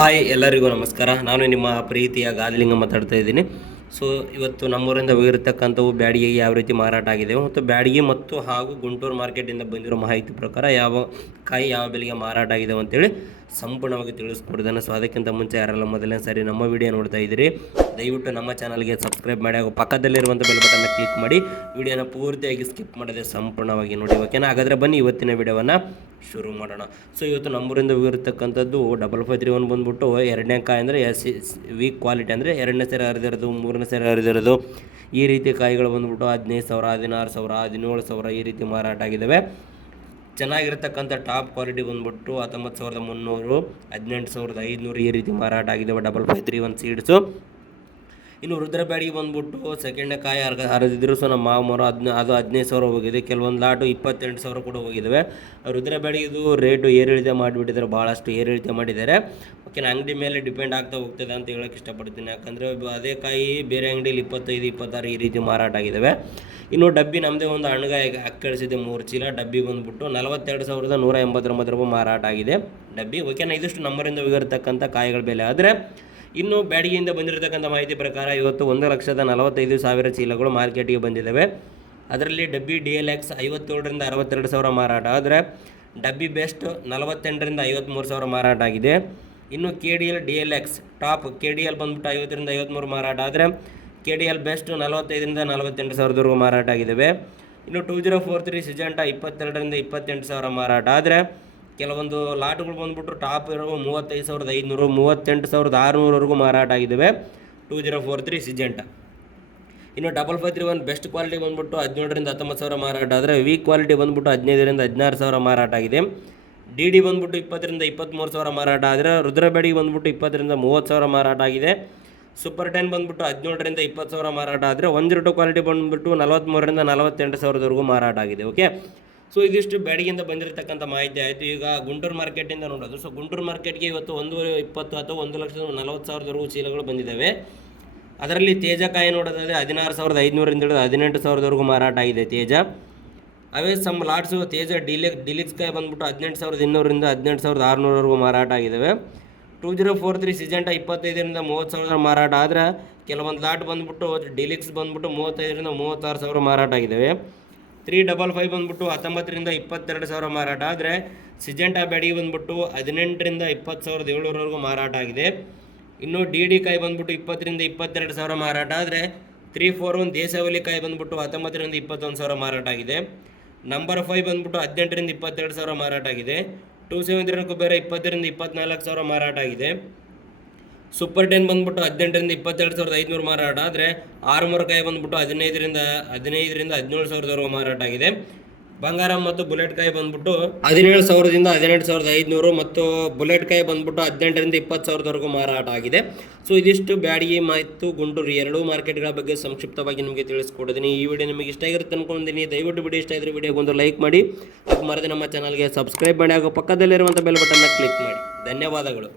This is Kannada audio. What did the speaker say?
ಹಾಯ್ ಎಲ್ಲರಿಗೂ ನಮಸ್ಕಾರ. ನಾನು ನಿಮ್ಮ ಪ್ರೀತಿಯ ಗಾದಿಲಿಂಗ ಮಾತಾಡ್ತಾ ಇದ್ದೀನಿ. ಸೊ ಇವತ್ತು ನಮ್ಮೂರಿಂದ ಹೋಗಿರತಕ್ಕಂಥವು ಬ್ಯಾಡಿಗೆಗೆ ಯಾವ ರೀತಿ ಮಾರಾಟ ಆಗಿದೆ ಮತ್ತು ಬ್ಯಾಡಿಗೆ ಮತ್ತು ಹಾಗೂ ಗುಂಟೂರು ಮಾರ್ಕೆಟಿಂದ ಬಂದಿರೋ ಮಾಹಿತಿ ಪ್ರಕಾರ ಯಾವ ಕಾಯಿ ಯಾವ ಬೆಲೆಗೆ ಮಾರಾಟ ಆಗಿದೆ ಅಂತೇಳಿ ಸಂಪೂರ್ಣವಾಗಿ ತಿಳಿಸ್ಕೊಡ್ತಾನೆ. ಸೊ ಅದಕ್ಕಿಂತ ಮುಂಚೆ ಯಾರೆಲ್ಲ ಮೊದಲನೇ ಸಾರಿ ನಮ್ಮ ವಿಡಿಯೋ ನೋಡ್ತಾ ಇದ್ದೀರಿ, ದಯವಿಟ್ಟು ನಮ್ಮ ಚಾನಲ್ಗೆ ಸಬ್ಸ್ಕ್ರೈಬ್ ಮಾಡಿ ಹಾಗೂ ಪಕ್ಕದಲ್ಲಿರುವಂಥ ಬೆಲ್ ಬಟನ್ನ ಕ್ಲಿಕ್ ಮಾಡಿ ವಿಡಿಯೋನ ಪೂರ್ತಿಯಾಗಿ ಸ್ಕಿಪ್ ಮಾಡದೆ ಸಂಪೂರ್ಣವಾಗಿ ನೋಡಿ, ಓಕೆನಾ? ಹಾಗಾದರೆ ಬನ್ನಿ ಇವತ್ತಿನ ವಿಡಿಯೋವನ್ನು ಶುರು ಮಾಡೋಣ. ಸೊ ಇವತ್ತು ನಮ್ಮೂರಿಂದ ಹೋಗಿರ್ತಕ್ಕಂಥದ್ದು 5531 ಬಂದುಬಿಟ್ಟು ಎರಡನೇ ಕಾಯಿ ಅಂದರೆ ವೀಕ್ ಕ್ವಾಲಿಟಿ, ಅಂದರೆ ಎರಡನೇ ಸೇರೆ ಹರಿದಿರೋದು, ಮೂರನೇ ಸೇರೆ ಹರಿದಿರೋದು, ಈ ರೀತಿ ಕಾಯಿಗಳು ಬಂದುಬಿಟ್ಟು 15,000, 16,000, 17,000 ಈ ರೀತಿ ಮಾರಾಟ ಆಗಿದ್ದಾವೆ. ಚೆನ್ನಾಗಿರ್ತಕ್ಕಂಥ ಟಾಪ್ ಕ್ವಾಲಿಟಿ ಬಂದುಬಿಟ್ಟು 19,300, 18,500 ಈ ರೀತಿ ಮಾರಾಟ ಆಗಿದ್ದಾವೆ 5531 ಸೀಡ್ಸು. ಇನ್ನು ರುದ್ರ ಬ್ಯಾಡಿಗೆ ಬಂದುಬಿಟ್ಟು ಸೆಕೆಂಡ್ನೇ ಕಾಯಿ ಹರಿದಿದ್ರು. ಸೊ ನಮ್ಮ ಮಾವನವರು ಅದು 15,000 ಹೋಗಿದೆ. ಕೆಲವೊಂದು ಲಾಟು 28,000 ಕೂಡ ಹೋಗಿದ್ದಾವೆ. ರುದ್ರ ಬ್ಯಾಡಿಗೆದು ರೇಟು ಏರಿಳಿತ ಮಾಡಿಬಿಟ್ಟಿದ್ದಾರೆ, ಭಾಳಷ್ಟು ಏರಿಳಿತ ಮಾಡಿದ್ದಾರೆ. ಓಕೆ, ಅಂಗಡಿ ಮೇಲೆ ಡಿಪೆಂಡ್ ಆಗ್ತಾ ಹೋಗ್ತದೆ ಅಂತ ಹೇಳೋಕ್ಕೆ ಇಷ್ಟಪಡ್ತೀನಿ. ಯಾಕಂದರೆ ಅದೇ ಕಾಯಿ ಬೇರೆ ಅಂಗಡಿಯಲ್ಲಿ 25, 26 ಈ ರೀತಿ ಮಾರಾಟ ಆಗಿದ್ದಾವೆ. ಇನ್ನು ಡಬ್ಬಿ ನಮ್ಮದೇ ಒಂದು ಹಣ್ಣುಗಾಯಿ ಕಳಿಸಿದೆ 3 ಚೀಲ. ಡಬ್ಬಿ ಬಂದುಬಿಟ್ಟು 42,189 ರೂಪಾಯಿ ಮಾರಾಟ ಆಗಿದೆ ಡಬ್ಬಿ. ಓಕೆನಾ? ಇದಿಷ್ಟು ನಮ್ಮರಿಂದ ಹೋಗಿರ್ತಕ್ಕಂಥ ಕಾಯಿಗಳ ಬೆಲೆ. ಆದರೆ ಇನ್ನು ಬ್ಯಾಡಿಗೆಯಿಂದ ಬಂದಿರತಕ್ಕಂಥ ಮಾಹಿತಿ ಪ್ರಕಾರ ಇವತ್ತು 1,45,000 ಚೀಲಗಳು ಮಾರ್ಕೆಟಿಗೆ ಬಂದಿದ್ದಾವೆ. ಅದರಲ್ಲಿ ಡಬ್ಬಿ DLX 57,000 ರಿಂದ 62,000 ಮಾರಾಟ ಆದರೆ ಡಬ್ಬಿ ಬೆಸ್ಟ್ 48,000 ರಿಂದ 53,000 ಮಾರಾಟ ಆಗಿದೆ. ಇನ್ನು KDL DLX ಟಾಪ್ KDL ಬಂದುಬಿಟ್ಟು 50,000 ರಿಂದ 53 ಮಾರಾಟ ಆದರೆ KDL ಬೆಸ್ಟ್ 45,000 ರಿಂದ 48,000 ಮಾರಾಟ ಆಗಿದ್ದಾವೆ. ಇನ್ನು 2043 ಸಿಜೆಂಟಾ 22,000 ರಿಂದ 28,000 ಮಾರಾಟ ಆದರೆ ಕೆಲವೊಂದು ಲಾಟ್ಗಳು ಬಂದುಬಿಟ್ಟು ಟಾಪ್ ಇರೋ 35,500, 38,600 ಮಾರಾಟ ಆಗಿದ್ದಾವೆ 2043 ಸಿಜೆಂಟಾ. ಇನ್ನು 5531 ಬೆಸ್ಟ್ ಕ್ವಾಲಿಟಿ ಬಂದುಬಿಟ್ಟು 17,000 ರಿಂದ 19,000 ಮಾರಾಟ ಆದರೆ ವೀಕ್ ಕ್ವಾಲಿಟಿ ಬಂದುಬಿಟ್ಟು 15,000 ರಿಂದ 16,000 ಮಾರಾಟ ಆಗಿದೆ. DD ಬಂದುಬಿಟ್ಟು 20,000 ರಿಂದ 23,000 ಮಾರಾಟ ಆದರೆ ರುದ್ರ ಬ್ಯಾಡಿಗೆ ಬಂದುಬಿಟ್ಟು 20,000 ರಿಂದ 30,000 ಮಾರಾಟ ಆಗಿದೆ. ಸೂಪರ್ 10 ಬಂದುಬಿಟ್ಟು 17,000 ರಿಂದ 20,000 ಮಾರಾಟ ಆದರೆ 102 ಕ್ವಾಲಿಟಿ ಬಂದುಬಿಟ್ಟು 43,000 ರಿಂದ 48,000 ಮಾರಾಟ ಆಗಿದೆ. ಓಕೆ, ಸೊ ಇದಿಷ್ಟು ಬ್ಯಾಡಿಗೆಯಿಂದ ಬಂದಿರತಕ್ಕಂಥ ಮಾಹಿತಿ ಆಯಿತು. ಈಗ ಗುಂಟೂರು ಮಾರ್ಕೆಟಿಂದ ನೋಡೋದು. ಸೊ ಗುಂಟೂರು ಮಾರ್ಕೆಟ್ಗೆ ಇವತ್ತು 1,20,000 ಅಥವಾ 1,40,000 ಚೀಲಗಳು ಬಂದಿದ್ದಾವೆ. ಅದರಲ್ಲಿ ತೇಜ ಕಾಯಿ ನೋಡೋದಾದರೆ 16,500 ರಿಂದ 18,000 ಮಾರಾಟ ಆಗಿದೆ ತೇಜ. ಅವೇ ಸಮ್ ಲಾಟ್ಸು ತೇಜ ಡಿಲಿಕ್ಸ್ ಕಾಯಿ ಬಂದುಬಿಟ್ಟು 18,200 ರಿಂದ 18,600 ಮಾರಾಟ ಆಗಿದ್ದಾವೆ. 2043 ಸಿಜೆಂಟಾ 25,000 ರಿಂದ 30,000 ಮಾರಾಟ ಆದರೆ ಕೆಲವೊಂದು ಲಾಟ್ ಬಂದುಬಿಟ್ಟು ಡಿಲಿಕ್ಸ್ ಬಂದುಬಿಟ್ಟು 35,000 ರಿಂದ 36,000 ಮಾರಾಟ ಆಗಿದ್ದಾವೆ. 355 ಬಂದುಬಿಟ್ಟು 19,000 ರಿಂದ 22,000 ಮಾರಾಟ ಆದರೆ ಸಿಜೆಂಟಾ ಬ್ಯಾಡಿಗೆ ಬಂದುಬಿಟ್ಟು 18,000 ರಿಂದ 20,700 ಮಾರಾಟ ಆಗಿದೆ. ಇನ್ನು DD ಕಾಯಿ ಬಂದುಬಿಟ್ಟು 20,000 ರಿಂದ 22,000 ಮಾರಾಟ ಆದರೆ 341 ದೇಶಾವಳಿ ಕಾಯಿ ಬಂದುಬಿಟ್ಟು 19,000 ರಿಂದ 21,000 ಮಾರಾಟ ಆಗಿದೆ. ನಂಬರ್ 5 ಬಂದುಬಿಟ್ಟು 18,000 ರಿಂದ 22,000 ಮಾರಾಟ ಆಗಿದೆ. 273 ಕುಬೇರ 20,000 ರಿಂದ 24,000 ಮಾರಾಟ ಆಗಿದೆ. ಸೂಪರ್ 10 ಬಂದುಬಿಟ್ಟು 18,000 ರಿಂದ 22,500 ಮಾರಾಟ ಆದರೆ ಆರ್ಮೂರ್ ಕಾಯಿ ಬಂದುಬಿಟ್ಟು 15,000 ರಿಂದ 17,000 ಮಾರಾಟ ಆಗಿದೆ. ಬಂಗಾರ ಮತ್ತು ಬುಲೆಟ್ ಕಾಯಿ ಬಂದುಬಿಟ್ಟು 17,000 ದಿಂದ 18,500 ಮತ್ತು ಬುಲೆಟ್ ಕಾಯಿ ಬಂದುಬಿಟ್ಟು 18,000 ರಿಂದ 20,000 ಮಾರಾಟ ಆಗಿದೆ. ಸೊ ಇದಿಷ್ಟು ಬ್ಯಾಡಿಗೆ ಮತ್ತು ಗುಂಟೂರು ಎರಡೂ ಮಾರ್ಕೆಟ್ಗಳ ಬಗ್ಗೆ ಸಂಕ್ಷಿಪ್ತವಾಗಿ ನಿಮಗೆ ತಿಳಿಸ್ಕೊಡಿದ್ದೀನಿ. ಈ ವಿಡಿಯೋ ನಿಮಗೆ ಇಷ್ಟ ಆಗಿರುತ್ತೆ ಅಂದ್ಕೊಂಡಿದ್ದೀನಿ. ದಯವಿಟ್ಟು ವಿಡಿಯೋ ಇಷ್ಟ ಇದ್ದರೆ ವಿಡಿಯೋಗೊಂದು ಲೈಕ್ ಮಾಡಿ ಹಾಗೂ ಮರದೆ ನಮ್ಮ ಚಾನಲ್ಗೆ ಸಬ್ಸ್ಕ್ರೈಬ್ ಮಾಡಿ ಹಾಗೂ ಪಕ್ಕದಲ್ಲಿರುವಂಥ ಬೆಲ್ ಬಟನ್ನ ಕ್ಲಿಕ್ ಮಾಡಿ. ಧನ್ಯವಾದಗಳು.